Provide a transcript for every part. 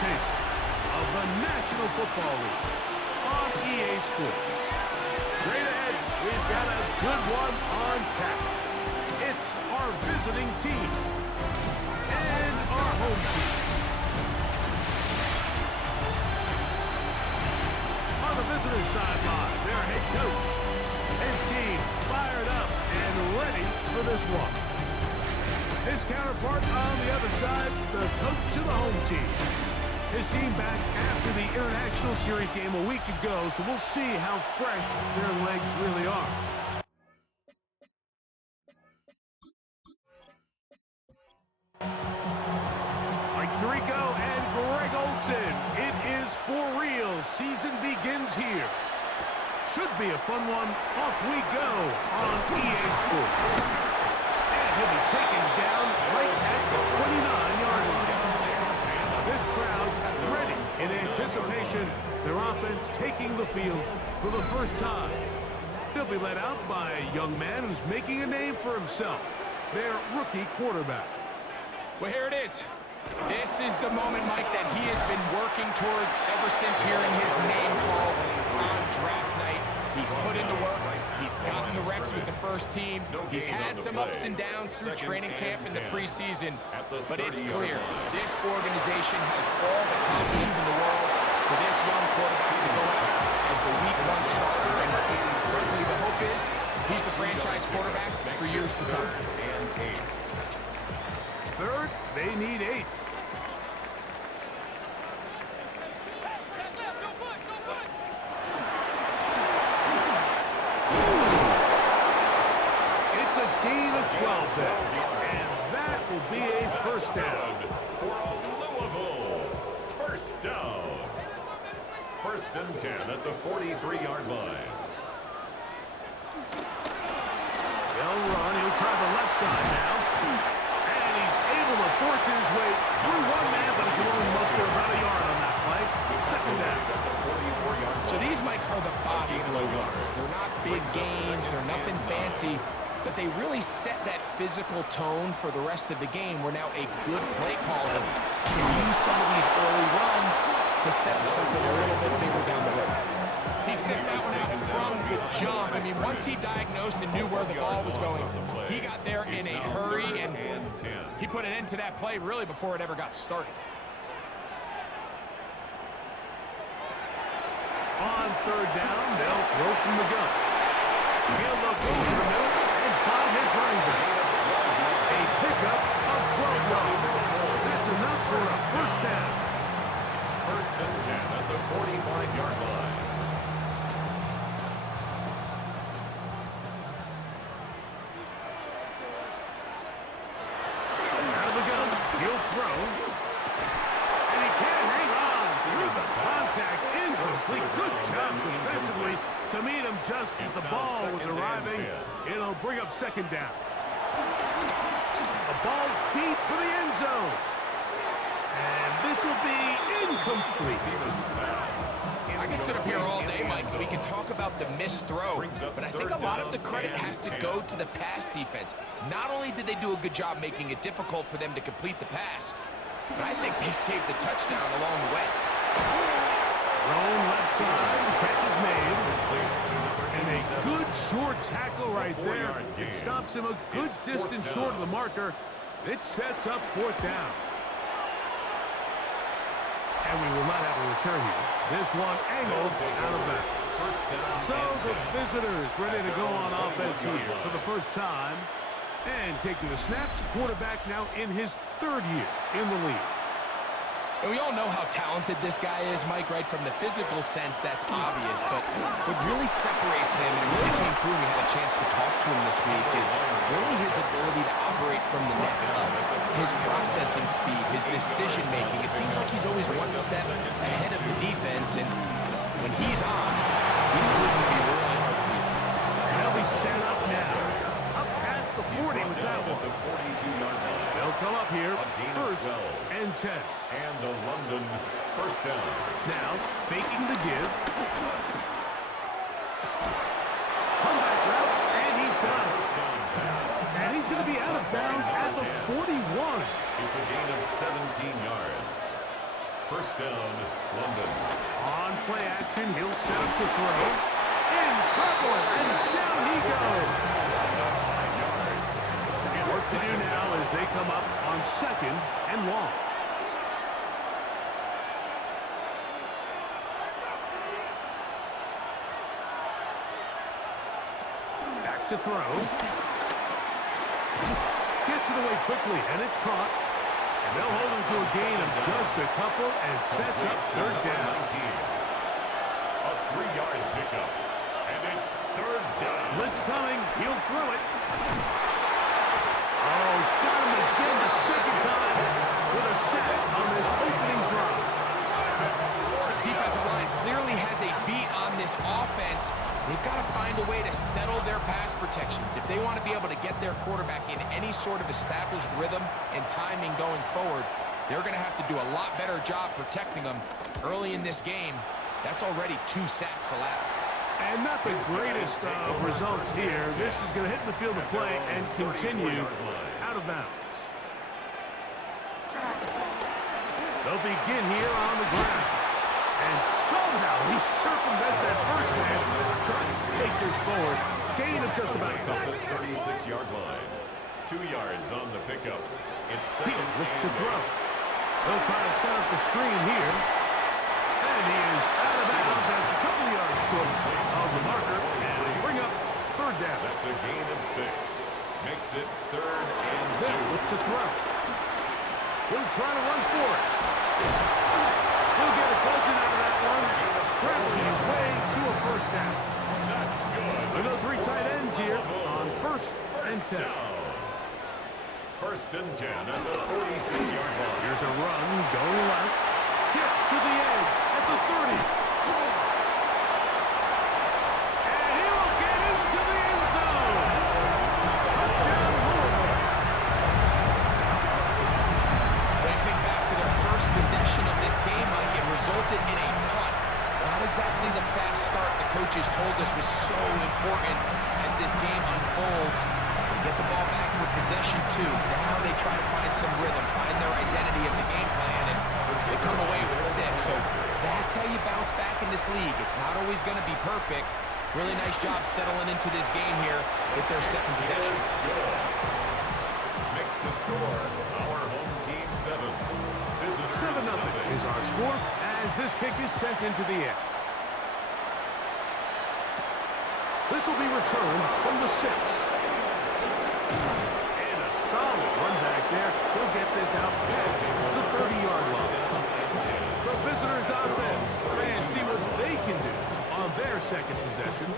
presentation of the National Football League on EA Sports. Straight ahead, we've got a good one on tap. It's our visiting team and our home team. On the visitor's sideline, their head coach. His team fired up and ready for this one. His counterpart on the other side, the coach of the home team. His team back after the International Series game a week ago, so we'll see how fresh their legs really are. Mike Tirico and Greg Olsen. It is for real. Season begins here. Should be a fun one. Off we go on EA Sports. And he'll be taken down right at the 29-yard line. This crowd ready in anticipation. Their offense taking the field for the first time. They'll be led out by a young man who's making a name for himself. Their rookie quarterback. Well, here it is. This is the moment, Mike, that he has been working towards ever since hearing his name called on draft night. He's put in the work. He's gotten the reps with the first team. He's had some ups and downs through training camp in the preseason. But it's clear this organization has all the confidence in the world for this young quarterback to go out as the week one starter. And frankly, the hope is he's the franchise quarterback for years to come. Third, they need 8. It's a gain of 12 then, and that will be a first down. For Louisville, first down. First and 10 at the 43-yard line. They'll run. He'll try the left side now. To force his way through one man, but he can only muster about a yard on that play. Second down. So these, Mike, are the body blow runs. They're not big gains. They're nothing fancy, but they really set that physical tone for the rest of the game, where now a good play caller can use some of these early runs to set up something a little bit bigger down the road. He sniffed that one out from the jump. I mean, once he diagnosed and knew where the ball was going, he got there in a hurry, and he put an end to that play really before it ever got started. On third down, they'll throw from the gun. He'll look over the middle and find his running back. A pickup of 12 yards. That's enough for a first down. First and 10 at the 45-yard line. Good job defensively to meet him just as the ball was arriving. It'll bring up second down. A ball deep for the end zone. And this will be incomplete. I can sit up here all day, Mike. We can talk about the missed throw, but I think a lot of the credit has to go to the pass defense. Not only did they do a good job making it difficult for them to complete the pass, but I think they saved the touchdown along the way. Thrown left side, the catch is made. And a good short tackle right there. It stops him a good distance short of the marker. It sets up fourth down. And we will not have a return here. This one angled out of bounds. So the visitors ready to go on offense here for the first time. And taking the snaps, quarterback now in his third year in the league. And we all know how talented this guy is, Mike, right? From the physical sense, that's obvious. But what really separates him, and it really came through when we had a chance to talk to him this week, is really his ability to operate from the neck up. His processing speed, his decision-making. It seems like he's always one step ahead of the defense. And when he's on, he's proven to be really hard to beat. And they'll be set up now. Up past the 40 with that one. They'll come up here, first and 10. And a London first down. Now, faking the give. Comeback route, and he's got it. And he's going to be out of bounds at the 41. It's a gain of 17 yards. First down, London. On play action, he'll set up to throw. In trouble, and down he goes. Work to do now as they come up on 2nd and long. Back to throw. Gets it away quickly, and it's caught. And they'll hold him to a gain of just a couple and sets up 3rd down. A 3-yard pickup. And it's 3rd down. Blitz coming. He'll throw it. Oh, got him again the 2nd time with a sack on this opening drive. This defensive line clearly has a beat on this offense. They've got to find a way to settle their pass protections. If they want to be able to get their quarterback in any sort of established rhythm and timing going forward, they're going to have to do a lot better job protecting them early in this game. That's already 2 sacks allowed. And not the greatest of results here. This is going to hit the field of play and continue out of bounds. They'll begin here on the ground. And somehow he circumvents that first man trying to take this forward. Gain of just about a couple. 36-yard line. 2 yards on the pickup. It's 2nd He'll look to and throw. They'll try to set up the screen here. And he is out of bounds. That's a couple of yards short of the marker. And they bring up 3rd down. That's a gain of 6. Makes it 3rd and 2. They'll look to throw. He'll try to run for it. He'll get a dozen out of that one. Scrambling his way to a 1st down. That's good. Another 3 tight ends here on 1st and 10. Down. 1st and 10 at the 46-yard line. Here's a run going left. Gets to the edge at the 30. And he'll get into the end zone. Touchdown, Louisville. They think back to their first possession of this game, Mike. It resulted in a punt. Not exactly the fast start the coaches told us was so important as this game unfolds. They get the ball back for possession 2. Now they try to find some rhythm, find their identity of the game plan, and they come away with 6. So that's how you bounce back in this league. It's not always going to be perfect. Really nice job settling into this game here with their 2nd possession. Good. Makes the score. Our home team 7. Visitors 7-0 is our score as this kick is sent into the air. This will be returned from the 6. And a solid run back there. He'll get this out past the 30-yard line. The visitors' offense trying to see what they can do on their 2nd possession.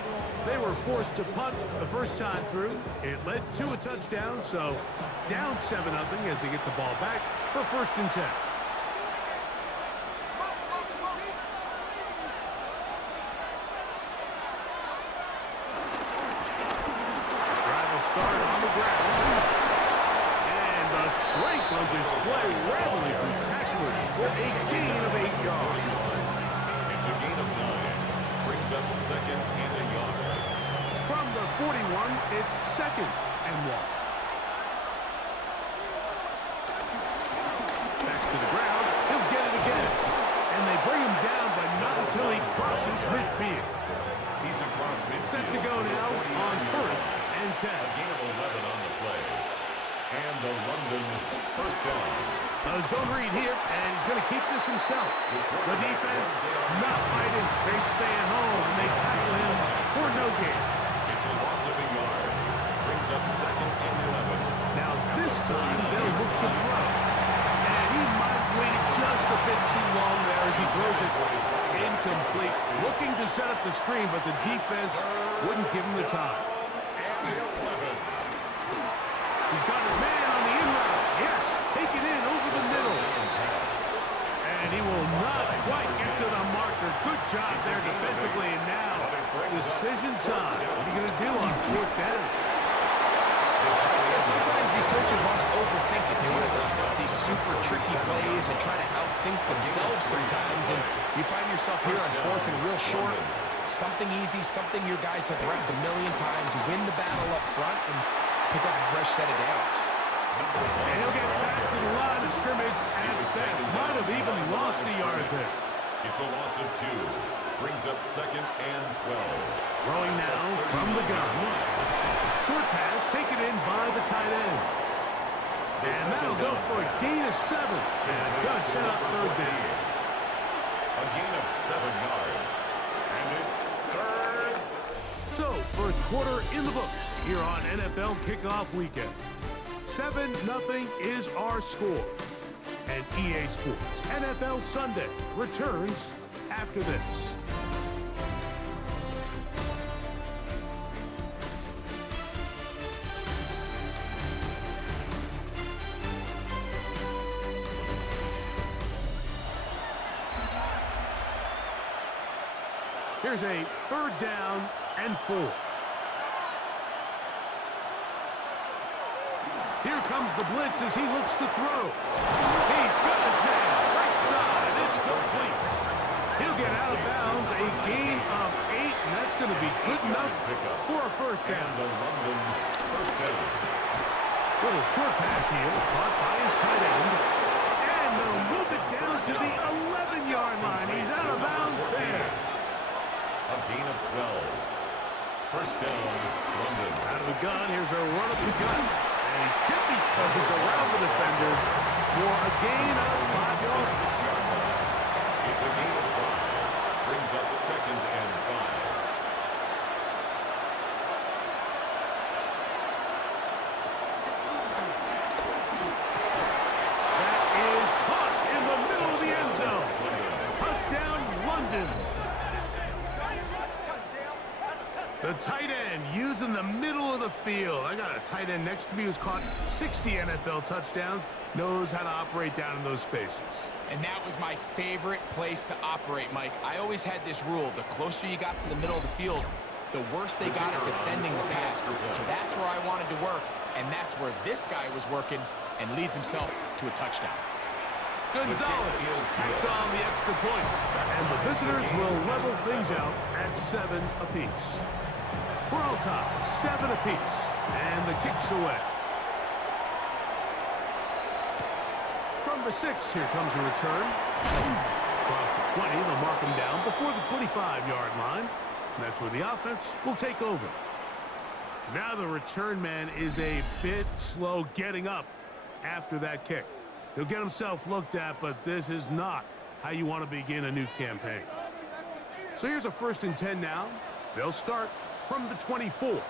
They were forced to punt the first time through. It led to a touchdown, so down 7-0 as they get the ball back for 1st and 10. Start on the ground. And the strength on display readily from tacklers for a gain of 8 yards. It's a gain of 9. Brings up 2nd and a yard. From the 41, it's 2nd and 1. Back to the ground. He'll get it again. And they bring him down, but not until he crosses midfield. He's across midfield. Set to go now on 1st and 10. A gain of 11 on the play. And the London 1st down. A zone read here, and he's going to keep this himself. The defense not fighting. They stay at home, and they tackle him for no gain. It's a loss of a yard. Brings up 2nd and 11. Now this time, they'll look to throw. And he might have waited just a bit too long there as he throws it incomplete. Looking to set up the screen, but the defense wouldn't give him the time. He's got his man on the in route. Yes, take it in over the middle. And he will not quite get to the marker. Good job there defensively. And now, decision time. What are you going to do on 4th down? Sometimes these coaches want to overthink it. They want to dial up these super tricky plays and try to outthink themselves sometimes. And you find yourself here on 4th and real short. Something easy, something your guys have repped a million times. Win the battle up front and pick up a fresh set of downs. And he'll get back to the line of scrimmage and best. Might have even lost a yard there. It's a loss of 2. Brings up 2nd and 12. Throwing now from the gun. Short pass taken in by the tight end. And that'll go for a gain of 7. And it's going to set up 3rd down. A gain of 7 yards. And it's 3rd. So, first quarter in the books here on NFL Kickoff Weekend. 7-0 is our score. And EA Sports NFL Sunday returns after this. Here's a 3rd down and 4. Here comes the blitz as he looks to throw. He's got his man. Right side. It's complete. He'll get out of bounds. A gain of 8, and that's going to be good enough for a 1st down. Little short pass here, caught by his tight end. And they'll move it down to the 11-yard line. He's out of bounds there. A gain of 12. 1st down, London. Out of the gun, here's a run up the gut. And he tippy-toes around the defenders for a gain of 5 yards. 6-yard line. It's a gain of 5. Brings up 2nd and 5. That is caught in the middle of the end zone. Touchdown, London. The tight end using the middle of the field. I got a tight end next to me who's caught 60 NFL touchdowns, knows how to operate down in those spaces. And that was my favorite place to operate, Mike. I always had this rule. The closer you got to the middle of the field, the worse they got at defending the pass. So that's where I wanted to work, and that's where this guy was working and leads himself to a touchdown. Gonzalez takes on the extra point, and the visitors will level things out at 7 apiece. We're all tied, 7 apiece, and the kick's away. From the 6, here comes a return. Across the 20, they'll mark him down before the 25-yard line. And that's where the offense will take over. Now the return man is a bit slow getting up after that kick. He'll get himself looked at, but this is not how you want to begin a new campaign. So here's a 1st and 10 now. They'll start from the 24. This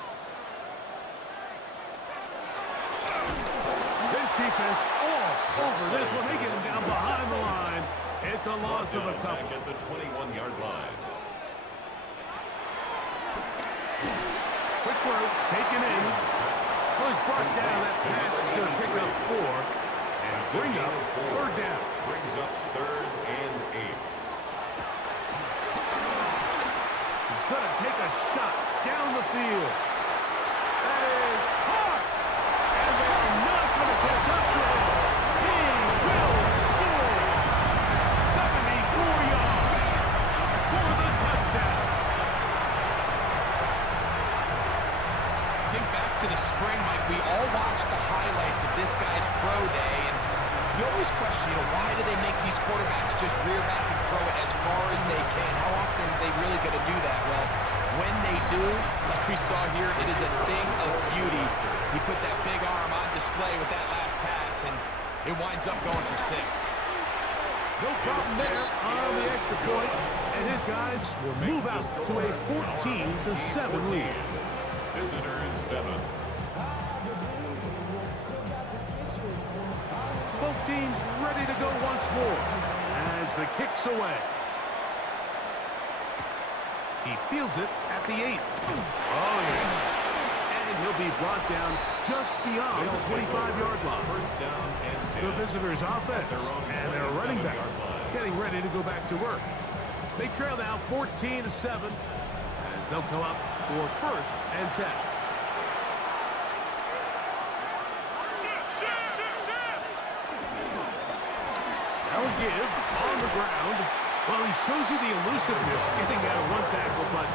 defense all over this one. They get him down behind the line. It's a loss of a couple. Back at the 21-yard line. Quick throw, taken in. Well, he's brought down. That pass is going to pick up 4 and bring up 3rd down. Brings up 3rd and 8. He's going to take a shot down the field. That is caught. And they're not going to catch up to him. He will score. 74 yards for the touchdown. Think back to the spring, Mike. We all watched the highlights of this guy's pro day, and you always question, why do they make these quarterbacks just rear back and throw it as far as they can? How often are they really going to do that? Well, when they do, like we saw here, it is a thing of beauty. He put that big arm on display with that last pass, and it winds up going for 6. No problem there on the extra point, and his guys will move out to a 14-7 lead. Visitors 7. Both teams ready to go once more as the kick's away. He fields it at the 8. Oh, yeah. And he'll be brought down just beyond the 25-yard line. 1st down and 10. The visitors' offense and their running back getting ready to go back to work. They trail now 14-7 as they'll come up for 1st and 10. Now a give on the ground. Well, he shows you the elusiveness getting out of one tackle, but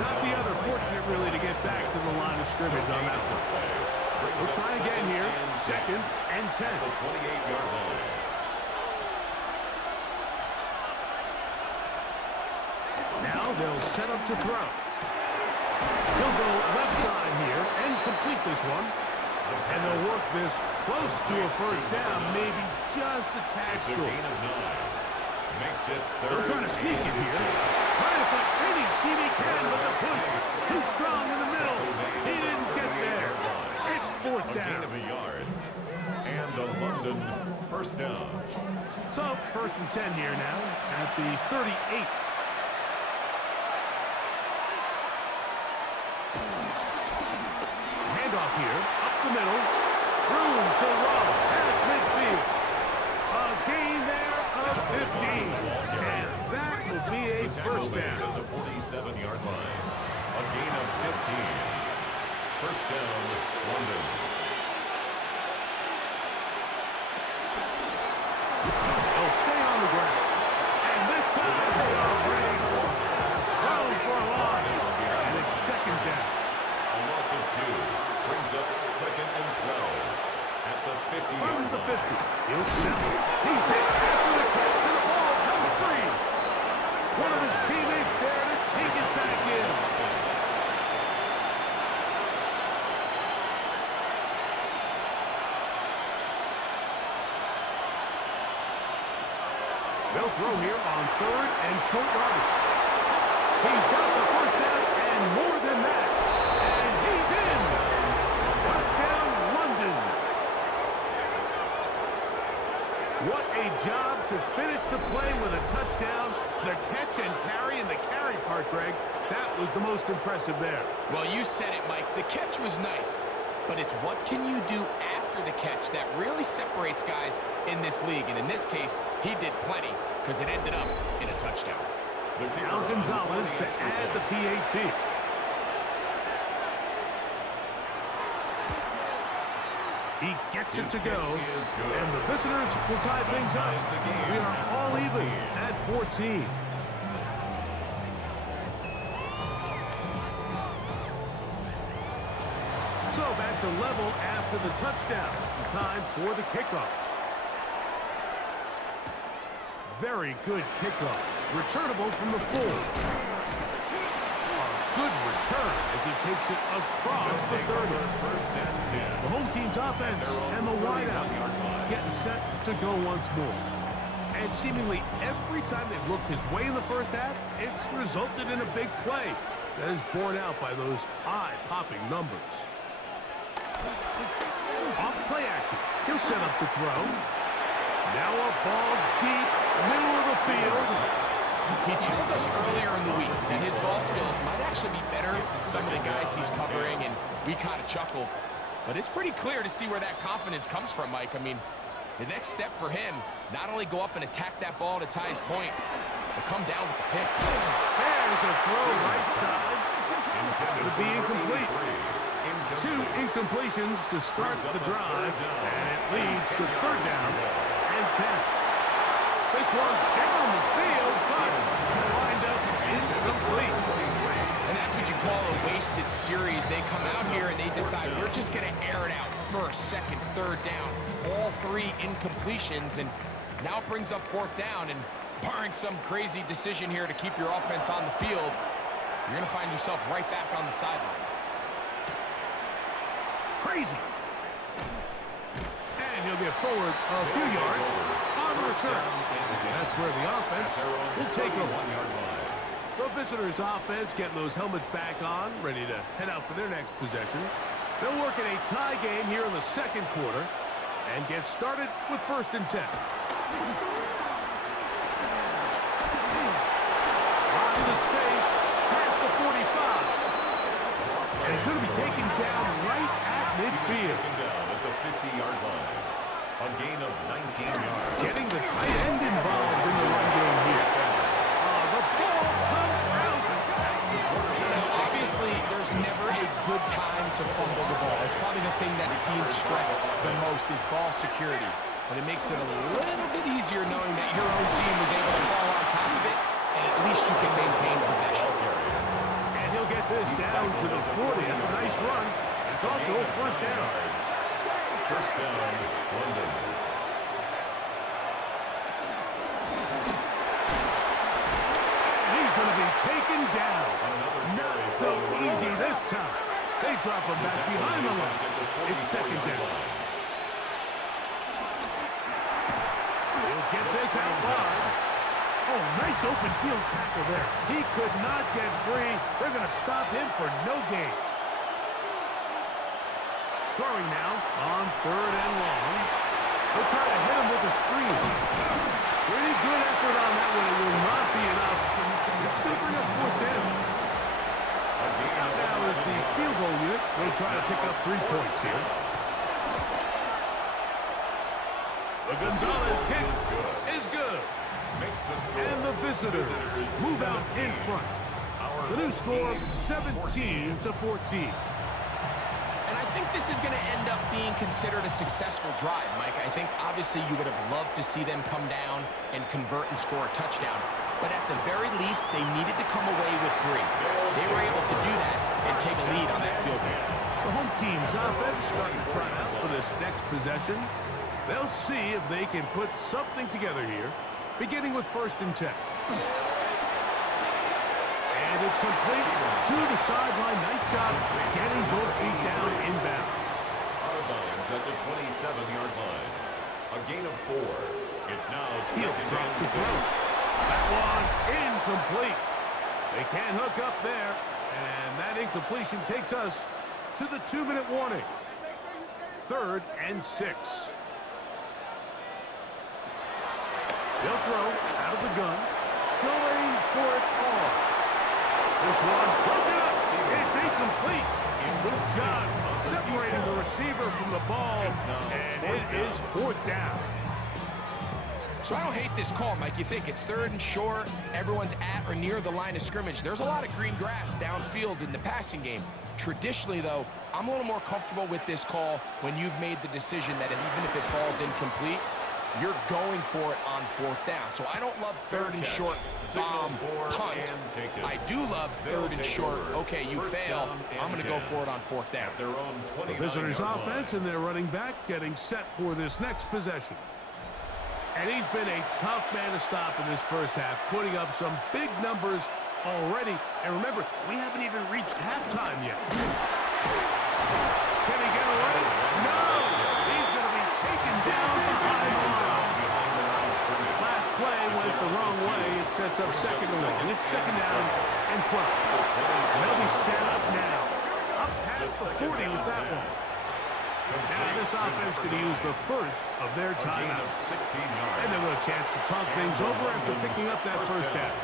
not the other. Fortunate, really, to get back to the line of scrimmage on that one. We'll try again here. 2nd and 10. The 28-yard line. They'll set up to throw. He'll go left side here and complete this one. And they'll work this close to a first down, maybe just a tad short. Makes it They'll try to sneak it here. Trying to find any seam he can, but the push too strong in the middle. He didn't get there. It's fourth down. A gain of a yard. And the London first down. So, 1st and 10 here now at the 38. Handoff here, up the middle. Room to run, past midfield. A gain there of 15. And that will be a first down. At the 47-yard line. A gain of 15. First down, London. They'll stay on the ground. And this time they are ready for it. Throw for a loss. And it's second down. A loss of 2 brings up 2nd and 12 at the 50-yard From line. the 50. He'll settle. He's hit after the catch and the ball comes free. One of his teammates there to take it back in. They'll throw here on 3rd and short yardage. He's got the first down and more than that. And he's in. Touchdown, London. What a job to finish the play with a touchdown. The catch and carry, and the carry part, Greg, that was the most impressive there. Well, you said it, Mike. The catch was nice, but it's what can you do after the catch that really separates guys in this league. And in this case, he did plenty because it ended up in a touchdown. Now Gonzalez to add the PAT. He gets it to go, and the visitors will tie things up. We are all even at 14. So back to level after the touchdown. Time for the kickoff. Very good kickoff. Returnable from the 4. A good return as he takes it across the 30. The home team's offense and the wideout getting set to go once more. And seemingly every time they've looked his way in the first half, it's resulted in a big play that is borne out by those eye-popping numbers. Off play action. He'll set up to throw. Now a ball deep, middle of the field. He told us earlier in the week that his ball skills might actually be better than some of the guys he's covering, and we kind of chuckled. But it's pretty clear to see where that confidence comes from, Mike. I mean, the next step for him, not only go up and attack that ball to tie his point, but come down with the pick. There's a throw right side. It'll be incomplete. 2 incompletions to start the drive, and it leads to 3rd down and 10. This one down the field, but wind up incomplete. And that's what you call a wasted series. They come out here and they decide we're just going to air it out. 1st, 2nd, 3rd down. All 3 incompletions, and now it brings up 4th down. And barring some crazy decision here to keep your offense on the field, you're going to find yourself right back on the sideline. Crazy. And he'll get forward a few yards on the return. That's where the offense will take over. The visitors' offense getting those helmets back on, ready to head out for their next possession. They'll work in a tie game here in the 2nd quarter and get started with 1st and 10. Lots of space past the 45. And he's going to be taken down right at midfield. Taken down at the 50-yard line. A gain of 19 yards. Getting the tight end involved in the run game here. The ball comes out. Obviously, there's never a good time to fumble the ball. It's probably the thing that teams stress the most is ball security. But it makes it a little bit easier knowing that your own team was able to fall on top of it, and at least you can maintain possession. And he'll get this down to the 40. That's a nice run. It's also a 1st down. First down, London. And he's going to be taken down. Not so easy this time. They drop him back behind the line. It's second down. He'll get this out wide. Oh, nice open field tackle there. He could not get free. They're going to stop him for no gain. Throwing now on 3rd and long. They'll try to hit him with a screen. Pretty good effort on that one. It will not be enough. It's going to bring up 4th down. Now is the field goal unit. They'll try to pick up 3 points here. The Gonzalez kick is good. And the visitors move out in front. The new score, 17-14. And I think this is going to end up being considered a successful drive, Mike. I think obviously you would have loved to see them come down and convert and score a touchdown. But at the very least, they needed to come away with 3. They were able to do that and take a lead on that field goal. The home team's offense starting to try out for this next possession. They'll see if they can put something together here, beginning with 1st and 10. And it's complete to the sideline. Nice job getting both feet down in bounds. Out of bounds at the 27-yard line. A gain of 4. It's now He'll drop to throw. That one incomplete. They can't hook up there. And that incompletion takes us to the 2-minute warning. 3rd and 6. They'll throw out of the gun. Going for it all. This one broken up. It's incomplete. Good job separating the receiver from the ball. And it is 4th down. So I don't hate this call, Mike. You think it's 3rd and short, everyone's at or near the line of scrimmage. There's a lot of green grass downfield in the passing game. Traditionally, though, I'm a little more comfortable with this call when you've made the decision that even if it falls incomplete, you're going for it on 4th down. So I don't love 3rd and short, bomb, punt. I do love 3rd and short. Okay, you fail. I'm going to go for it on 4th down. The visitors' offense and their running back getting set for this next possession. And he's been a tough man to stop in this first half, putting up some big numbers already. And remember, we haven't even reached halftime yet. Can he get away? No! He's going to be taken down behind the line. Last play went the wrong way. It sets up 2nd and 1. It's 2nd down and 12. They'll be set up now. Up past the 40 with that one. Now this offense going to use the first of their timeouts. And then with a chance to talk things over after picking up that 1st down.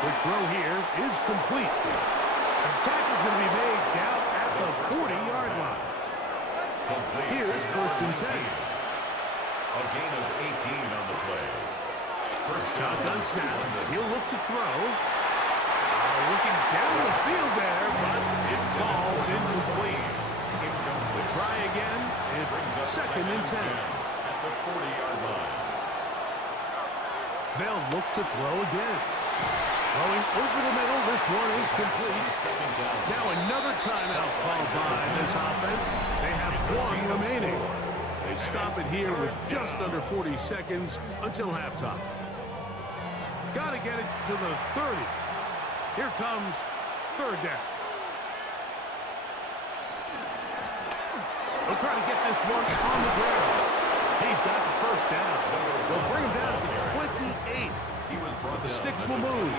Quick throw here is complete. The tackle's going to be made down at the 40-yard line. Here's 1st and 10. A gain of 18 on the play. First Shotgun snap. He'll look to throw. Looking down the field there, but it falls incomplete. We'll try again. It's 2nd and 10. At the 40-yard line. They'll look to throw again. Throwing over the middle. This one is complete. Now another timeout called by this offense. They have 1 remaining. They stop it here with just under 40 seconds until halftime. Got to get it to the 30. Here comes 3rd down. They'll try to get this one on the ground. He's got the 1st down. They'll bring him down to the 28. But the sticks will move.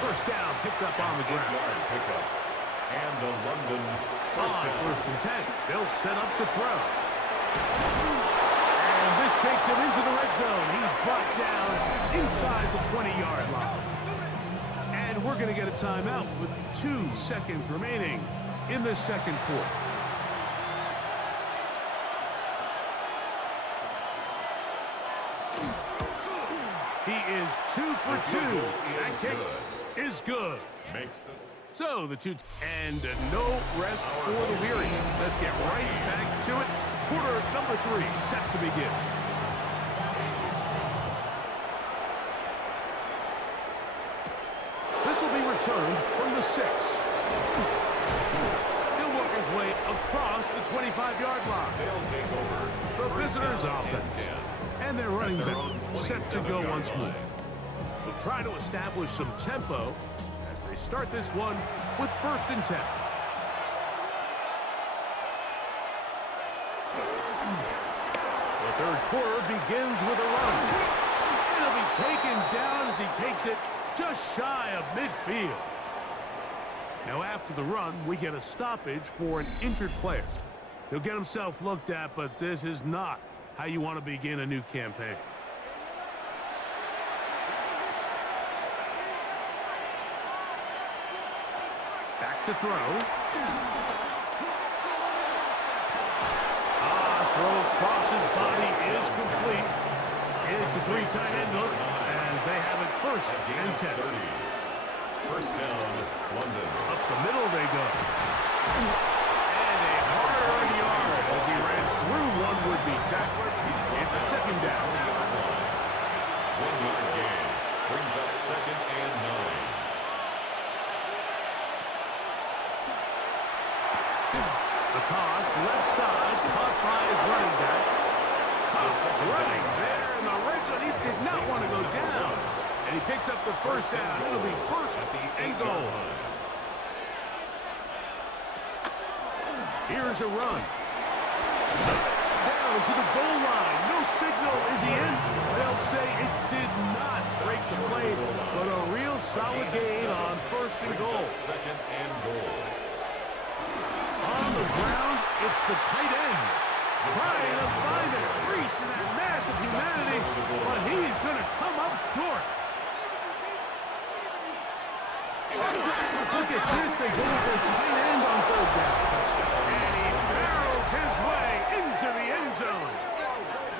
1st down picked up on the ground. And the London First and 10. They'll set up to throw. And this takes him into the red zone. He's brought down inside the 20-yard line. And we're going to get a timeout with 2 seconds remaining in the 2nd quarter. He is 2 for 2. That kick is good. So the 2 and no rest for the weary. Let's get right back to it. Quarter number 3 set to begin. This will be returned from the 6. He'll work his way across the 25-yard line. They'll take over The visitors' offense. And their running back set to go once more. will try to establish some tempo as they start this one with 1st and 10. The 3rd quarter begins with a run. And he'll be taken down as he takes it just shy of midfield. Now after the run, we get a stoppage for an injured player. He'll get himself looked at, but this is not how you want to begin a new campaign. Back to throw. Throw across his body is complete. It's a 3 tight end look as they have it 1st and 10. 1st down, London. Up the middle they go. And a hard yard as he ran through one would-be tackler. It's 2nd down. 1-yard gain brings up 2nd and 9. The toss, left side, caught by his running back. Toss running there in the red zone. He did not want to go down. And he picks up the 1st down. It'll be 1st and goal. Here's a run. Down to the goal line. No signal. Is he in? They'll say it did not break the play, but a real solid gain on 1st and goal. 2nd and goal. On the ground, it's the tight end. Trying to find a crease in that mass of humanity, but he's going to come up short. Look at this. They go with their tight end on 3rd down. And he barrels his way into the end zone.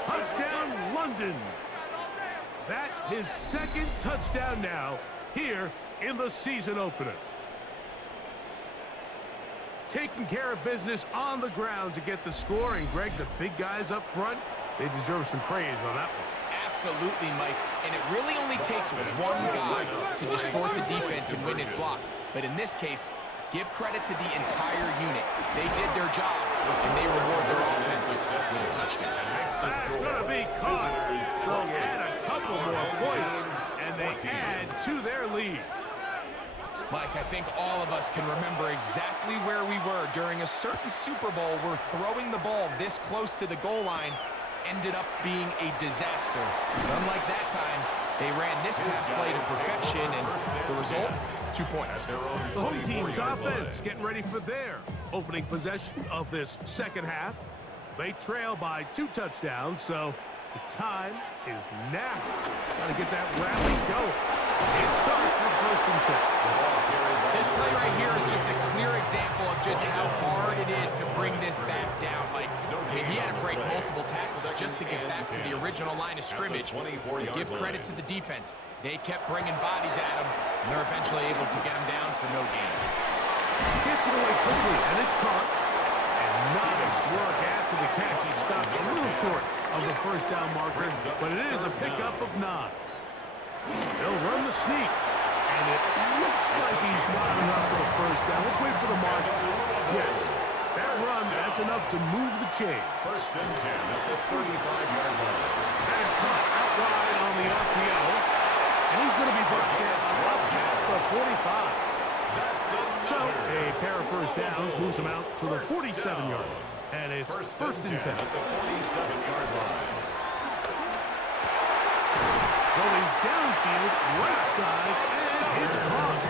Touchdown, London. That his 2nd touchdown now here in the season opener. Taking care of business on the ground to get the score. And, Greg, the big guys up front, they deserve some praise on that one. Absolutely, Mike. And it really only takes one guy to distort the defense and win his block. But in this case, give credit to the entire unit. They did their job, and they reward their offense with a touchdown. That's going to be caught. So add a couple more points, and they add to their lead. Mike, I think all of us can remember exactly where we were during a certain Super Bowl where throwing the ball this close to the goal line ended up being a disaster. But unlike that time, they ran this pass play to perfection, and the result, 2 points. The home team's offense getting ready for their opening possession of this 2nd half. They trail by 2 touchdowns, so the time is now. Got to get that rally going. It starts with 1st and 10. This play right here is just a clear example of just how hard it is to bring this back down. Like, I mean, he had to break multiple tackles just to get back to the original line of scrimmage. But give credit to the defense. They kept bringing bodies at him, and they're eventually able to get him down for no gain. Gets it away quickly, and it's caught. And nice work after the catch. He stopped a little short of the 1st down marker, but it is a pickup of 9. They'll run the sneak. And it looks like he's not enough for a 1st down. Let's wait for the mark. Yes, that run, that's enough to move the chain. 1st and 10 at the 35-yard line. That is caught out wide on the RPO. And he's going to be brought down up past the 45. So a pair of 1st downs moves him out to the 47-yard line. And it's 1st and 10. At the 47-yard line. Going downfield, right side, and it's caught.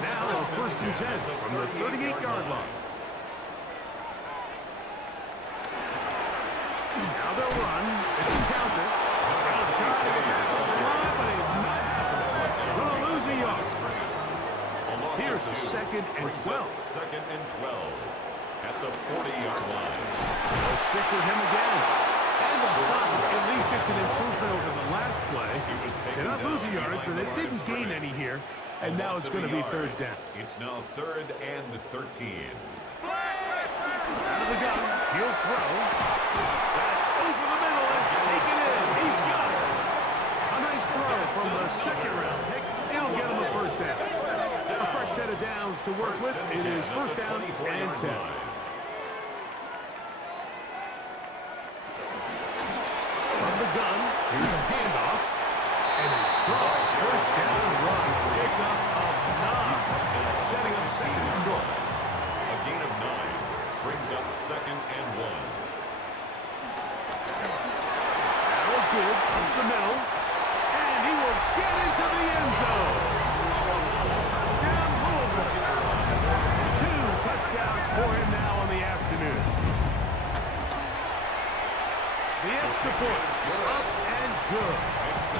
Now a 1st and 10 from the 38-yard line. Now they'll run. It's a counter. They'll try to get back to the line, but it's not happening. Going to lose a yard. Here's a 2nd and 12. 2nd and 12 at the 40-yard line. They'll stick with him again. And they'll stop him. At least it's an improvement over the last play. They're not losing yards, but they didn't gain any here. And now it's going to be 3rd down. It's now 3rd and 13. Out of the gun. He'll throw. That's over the middle and taken in. He's got it. A nice throw from the 2nd round pick. It'll get him a 1st down. A fresh set of downs to work with. It is 1st down and 10. From the gun, here's a handoff. And setting up second and short. A gain of 9 brings up second and 1. That'll give up the middle. And he will get into the end zone. Touchdown, Louisville. 2 touchdowns for him now on the afternoon. The extra point, up and good.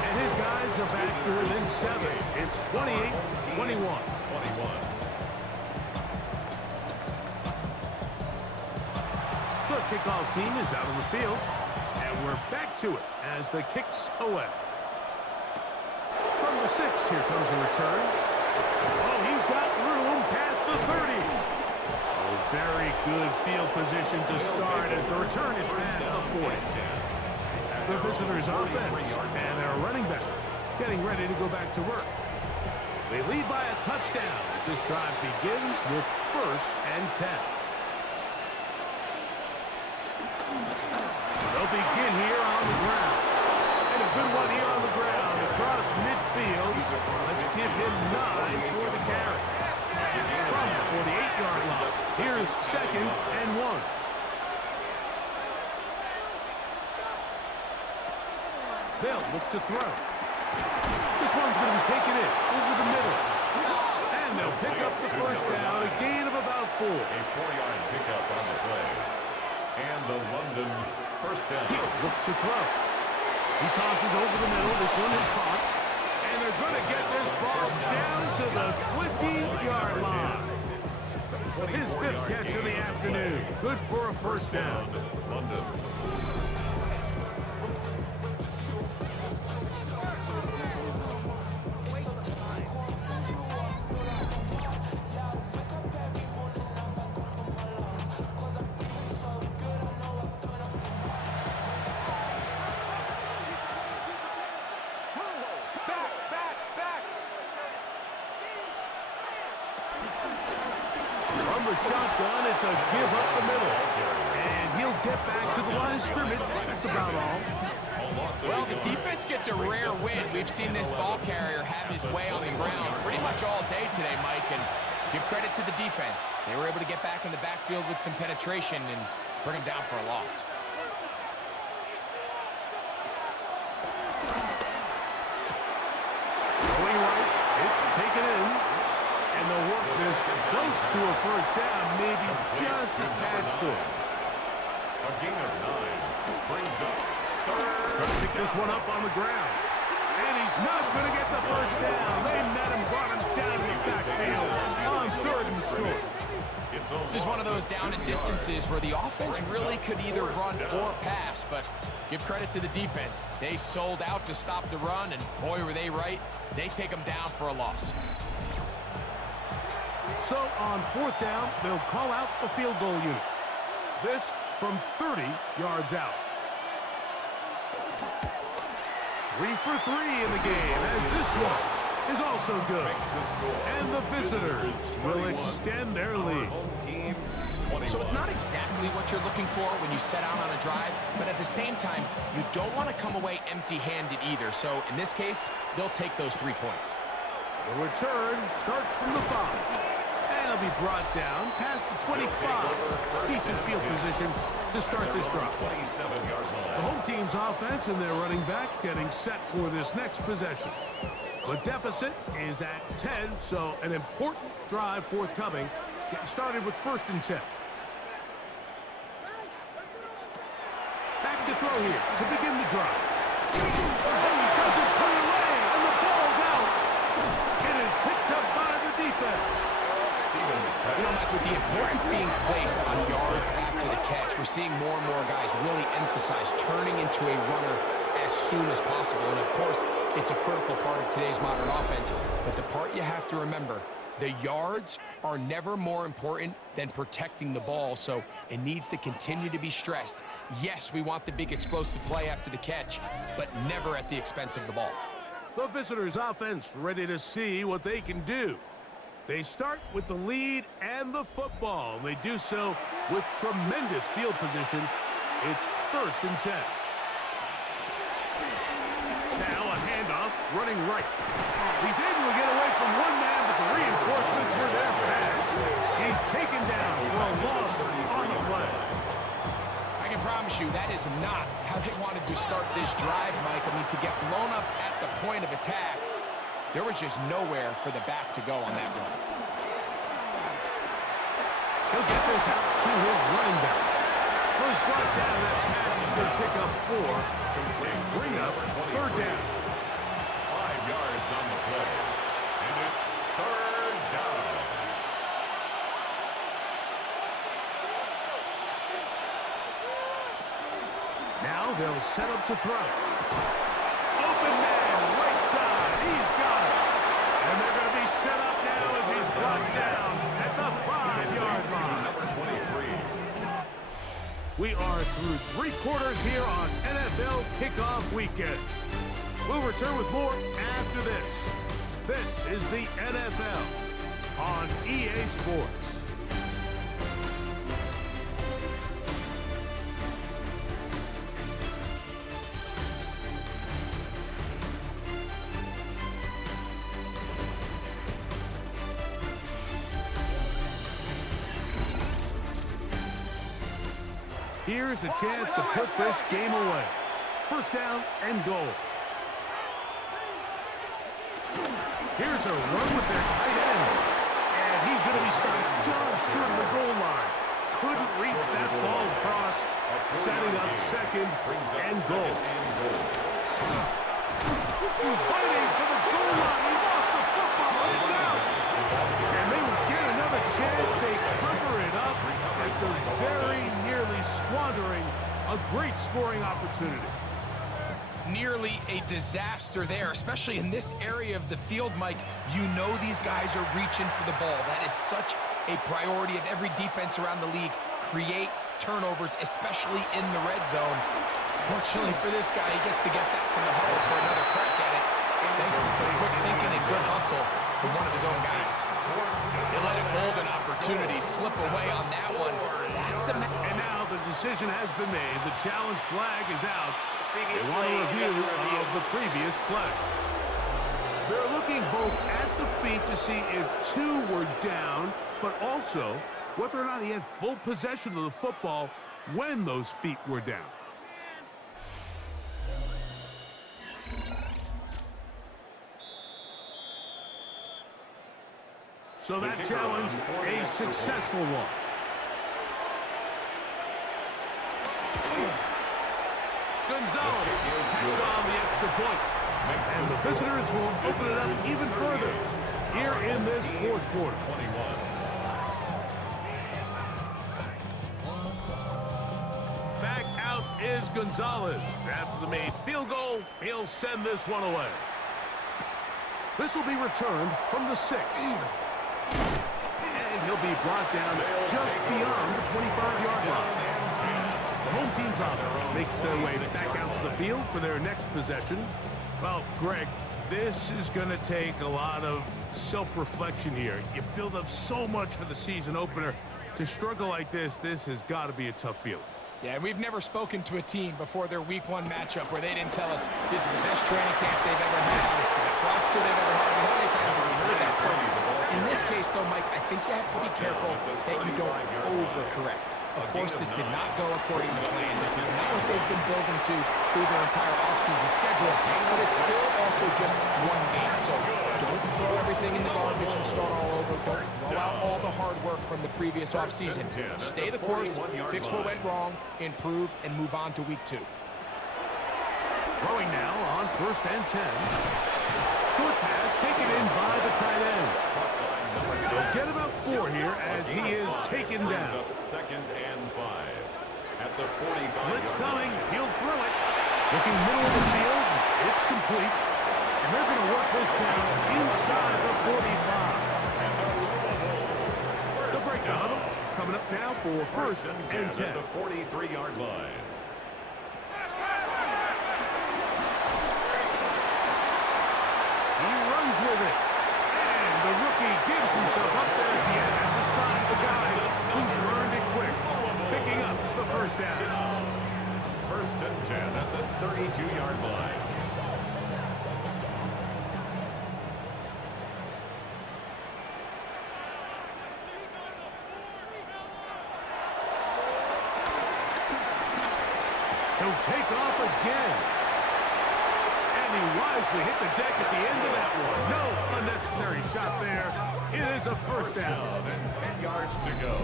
And his guys are back to within 7. It's 28-21. The kickoff team is out on the field. And we're back to it as the kick's away. From the 6, here comes a return. Oh, he's got room past the 30. Oh, very good field position to start as the return is past the 40. The visitors' offense and their running back getting ready to go back to work. They lead by a touchdown as this drive begins with 1st and 10. They'll begin here on the ground. And a good one here on the ground across midfield. Let's give him 9 for the carry. From the 48-yard line, here's 2nd and 1. They'll look to throw. This one's going to be taken in over the middle. And they'll pick up the 1st down, a gain of about 4. A 4-yard pickup on the play. And the London 1st down. He'll look to throw. He tosses over the middle. This one is caught. And they're going to get this ball down to the 20-yard line. His 5th catch of the afternoon. Good for a 1st down. London. From the shotgun, it's a give up the middle. And he'll get back to the line of scrimmage. That's about all. Well, the defense gets a rare win. We've seen this ball carrier have his way on the ground pretty much all day today, Mike, and give credit to the defense. They were able to get back in the backfield with some penetration and bring him down for a loss. Going right, it's taken in. And they'll work this close to a 1st down, maybe just a tad short. A gain of 9 brings up 3rd. Trying to pick this one up on the ground. And he's not going to get the 1st down. They met him, brought him down in the backfield on 3rd and short. This is one of those down and distances where the offense really could either run or pass, but give credit to the defense. They sold out to stop the run, and boy, were they right. They take them down for a loss. So on 4th down, they'll call out the field goal unit. This from 30 yards out. 3 for 3 in the game as this one is also good. And the visitors will extend their lead. So it's not exactly what you're looking for when you set out on a drive, but at the same time, you don't want to come away empty-handed either. So in this case, they'll take those 3 points. The return starts from the 5. And it'll be brought down past the 25. Decent field position to start this drive. The home team's offense and their running back getting set for this next possession. The deficit is at 10, so an important drive forthcoming. Getting started with 1st and 10. Back to throw here to begin the drive. Oh, he doesn't put it away, and the ball's out. It is picked up by the defense. You know, Mike, with the importance being placed on yards after the catch, we're seeing more and more guys really emphasize turning into a runner as soon as possible. And, of course, it's a critical part of today's modern offense. But the part you have to remember, the yards are never more important than protecting the ball, so it needs to continue to be stressed. Yes, we want the big explosive play after the catch, but never at the expense of the ball. The visitors' offense ready to see what they can do. They start with the lead and the football. They do so with tremendous field position. It's 1st and 10. Now a handoff running right. He's able to get away from one man, but but the reinforcements were there fast. He's taken down for a loss on the play. I can promise you that is not how they wanted to start this drive, Mike. I mean, to get blown up at the point of attack, there was just nowhere for the back to go on that run. He'll get this out to his running back. First brought down, that pass is going to pick up 4 and bring up 3rd down. 5 yards on the play. And it's 3rd down. Now they'll set up to throw. Open man, right side. He's got it. And they're going to be set up now as he's brought down at the 5-yard line. Number 23. We are through 3 quarters here on NFL Kickoff Weekend. We'll return with more after this. This is the NFL on EA Sports. Here's a chance to put this game away. First down and goal. Here's a run with their tight end. And he's going to be stopped just short of the goal line. Couldn't reach that ball across. Setting up second and goal. Fighting for the goal line. He lost the football. It's out. And they will get another chance. They cover it up after very nearly squandering a great scoring opportunity. Nearly a disaster there, especially in this area of the field, Mike. You know these guys are reaching for the ball. That is such a priority of every defense around the league. Create turnovers, especially in the red zone. Fortunately for this guy, he gets to get back in the huddle for another crack at it, thanks to some quick thinking and good hustle from one of his own guys. They let a golden opportunity slip away on that one. That's the... And now the decision has been made. The challenge flag is out. They want a review of the previous play. They're looking both at the feet to see if 2 were down, but also whether or not he had full possession of the football when those feet were down. So that challenge, a successful one. Gonzalez takes on the extra point. And the visitors will open it up even further here in this 4th quarter. Back out is Gonzalez. After the made field goal, he'll send this one away. This will be returned from the 6. And he'll be brought down just beyond the 25-yard line. The home team's offense makes their way back out to the field for their next possession. Well, Greg, this is going to take a lot of self-reflection here. You build up so much for the season opener. To struggle like this has got to be a tough feeling. Yeah, we've never spoken to a team before their Week 1 matchup where they didn't tell us this is the best training camp they've ever had, it's the best roster they've ever had. I mean, how many times have we heard that? So, in this case, though, Mike, I think you have to be careful that you don't overcorrect. Of course, this did not go according to plan. This is not what they've been building to through their entire offseason schedule, but it's still also just one game. So don't throw everything in the garbage and start all over. Don't throw out all the hard work from the previous offseason. Stay the course, fix what went wrong, improve, and move on to Week 2. Throwing now on 1st and 10. Short pass taken in by the tight end. They'll get about 4 here as he is taken down. 2nd and 5. At the 45. Blitz coming. He'll throw it. Looking middle of the field. It's complete. And they're going to work this down inside the 45. The breakout coming up now for 1st and 10. At the 43-yard line. He runs with it. And the rookie gives himself up there at the end. That's a sign of the guy who's learned it quick. Picking up the 1st down. 1st and 10 at the 32-yard line. He'll take off again. And he wisely hit the deck at the end of that one. No unnecessary shot there. It is a first down. And 10 yards to go.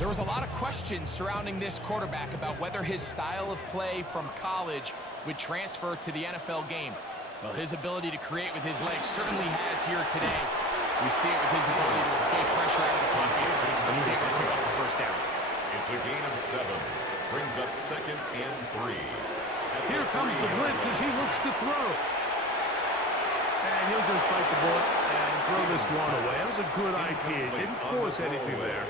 There was a lot of questions surrounding this quarterback about whether his style of play from college would transfer to the NFL game. Well, his ability to create with his legs certainly has here today. We see it with his ability to escape pressure out of the pocket, and he's able to pick up the first down. It's a gain of 7. Brings up 2nd and 3. Here comes the blitz as he looks to throw. And he'll just bite the bullet and throw this one away. That was a good idea. Didn't force anything there.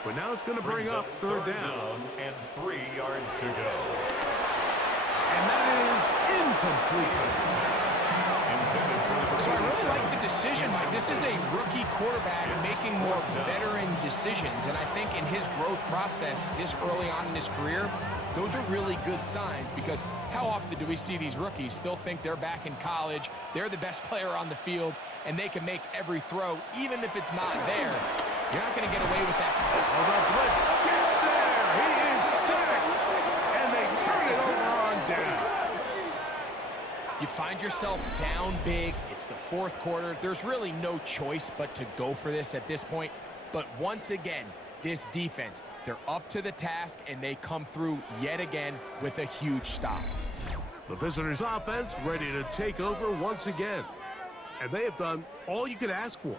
But now it's going to bring up third down. And 3 yards to go. And that is incomplete. So I really like the decision, Mike. This is a rookie quarterback making more veteran decisions. And I think in his growth process this early on in his career, those are really good signs, because how often do we see these rookies still think they're back in college, they're the best player on the field, and they can make every throw, even if it's not there. You're not going to get away with that. Oh, the blitz gets there. He is sacked. And they turn it over on down. You find yourself down big. It's the fourth quarter. There's really no choice but to go for this at this point. But once again, this defense, they're up to the task, and they come through yet again with a huge stop. The visitors' offense ready to take over once again. And they have done all you could ask for,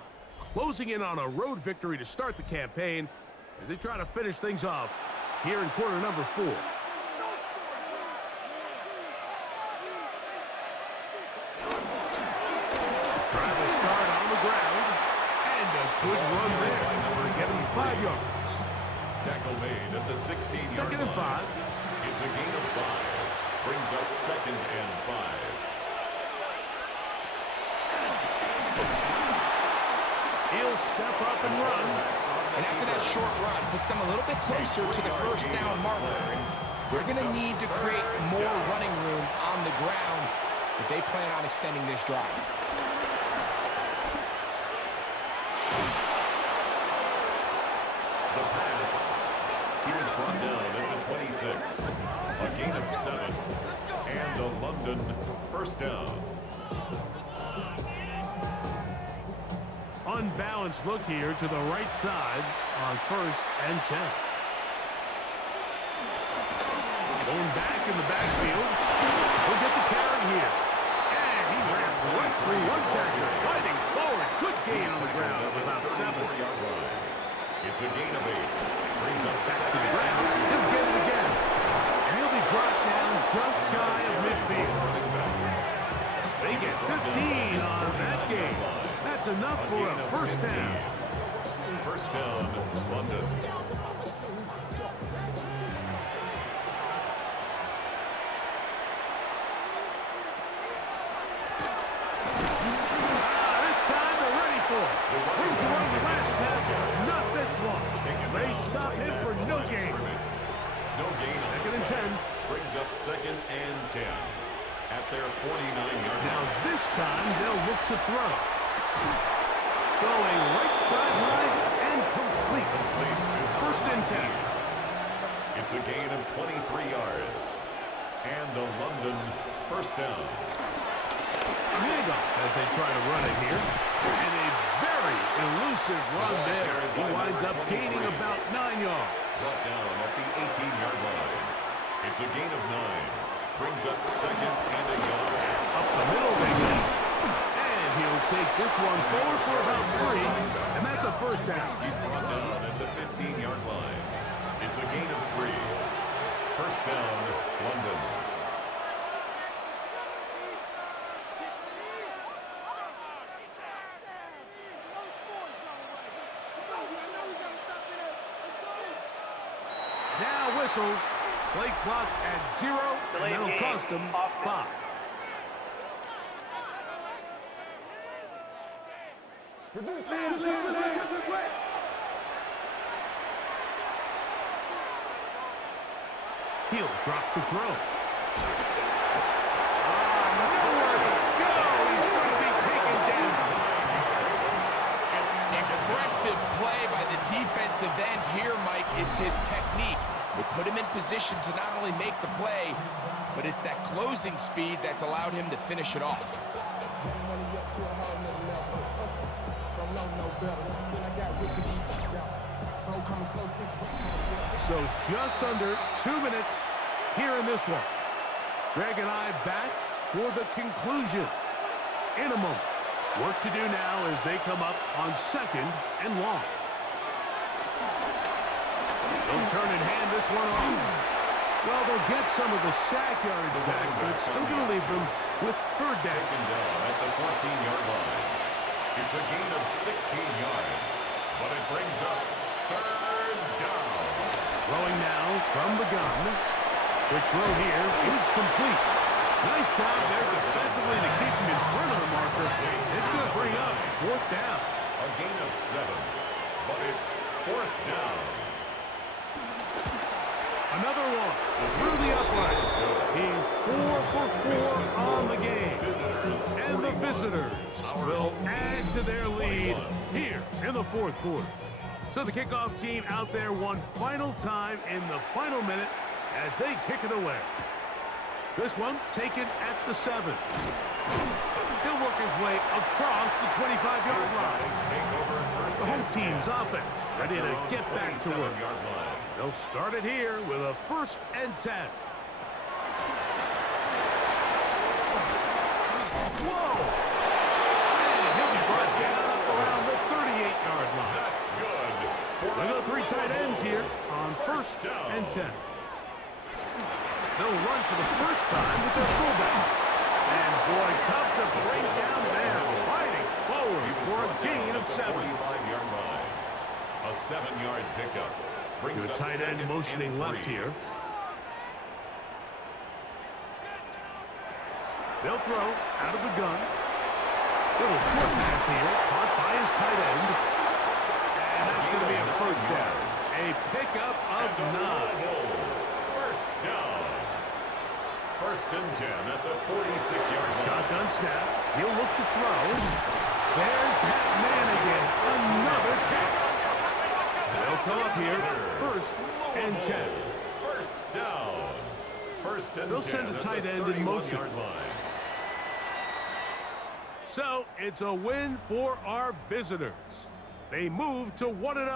closing in on a road victory to start the campaign as they try to finish things off here in quarter number 4. Drive will start on the ground, and a good run there to get him 5 yards. Tackle made at the 16-yard line. 2nd and 5. It's a gain of 5. Brings up 2nd and 5. He'll step up and run. And after that short run, puts them a little bit closer to the first down marker. And they're going to need to create more running room on the ground if they plan on extending this drive. The pass. He was brought down at the 26. A gain of 7. And a London first down. Unbalanced look here to the right side on 1st and 10. Going back in the backfield. He'll get the carry here. And he ran right through one tackler, fighting forward. Good gain on the ground of about 7. It's a gain of 8. Brings up Back to the ground. He'll get it again. And he'll be brought down just shy of midfield. They get 15 on that game. That's enough for a first down. First down, London. This time they're ready for it. Room to run the last snap. Not this one. They stop him for no gain. No gain. 2nd and 10. Brings up 2nd and 10. At their 49-yard Now line. this time they'll look to throw. Going right sideline and complete. First and 10. It's a gain of 23 yards. And a London first down. A handoff as they try to run it here. And a very elusive run there. He winds up gaining about 9 yards. Brought down at the 18-yard line. It's a gain of 9. Brings up 2nd and a yard. Up the middle they go. And he'll take this one forward for about 3. And that's a first down. He's brought down at the 15-yard line. It's a gain of 3. First down, London. Now whistles. Play clock at 0, and that'll cost them 5. He'll drop to throw. Nowhere to go. He's going to be taken down. Impressive play by the defensive end here, Mike. It's his technique. It put him in position to not only make the play, but it's that closing speed that's allowed him to finish it off. So just under 2 minutes here in this one. Greg and I back for the conclusion in a moment. Work to do now as they come up on 2nd and long. They'll turn and hand this one off. Well, they'll get some of the sack yardage back, but it's still going to leave them with 3rd down. Taken down at the 14-yard line. It's a gain of 16 yards, but it brings up 3rd down. Throwing now from the gun. Quick throw here is complete. Nice job there defensively to keep him in front of the marker. It's going to bring up 4th down. A gain of 7, but it's 4th down. Another one through the uprights. He's 4 for 4 on the game. And the visitors will add to their lead here in the 4th quarter. So the kickoff team out there one final time in the final minute as they kick it away. This one taken at the 7. He'll work his way across the 25-yard line. The home team's offense ready to get back to work. They'll start it here with a 1st and 10. Whoa! And he'll be brought down around the 38-yard line. That's good. They go 3 tight ends here on 1st and 10. They'll run for the first time with their fullback. And boy, tough to bring down there. Fighting forward for a gain of 7. 45-yard line. A 7-yard pickup. Brings Good up tight end 2nd motioning and 3. left here. They'll throw out of the gun. Little short pass here, caught by his tight end. And that's going to be a 1st down. A pickup of 9. 1st down. 1st and 10 at the 46-yard line. Shotgun snap. He'll look to throw. There's that man again. Another catch. They'll come up here. 1st and 10. 1st down. 1st and 10. They'll send a tight end in motion. Line. So it's a win for our visitors. They move to 1-0.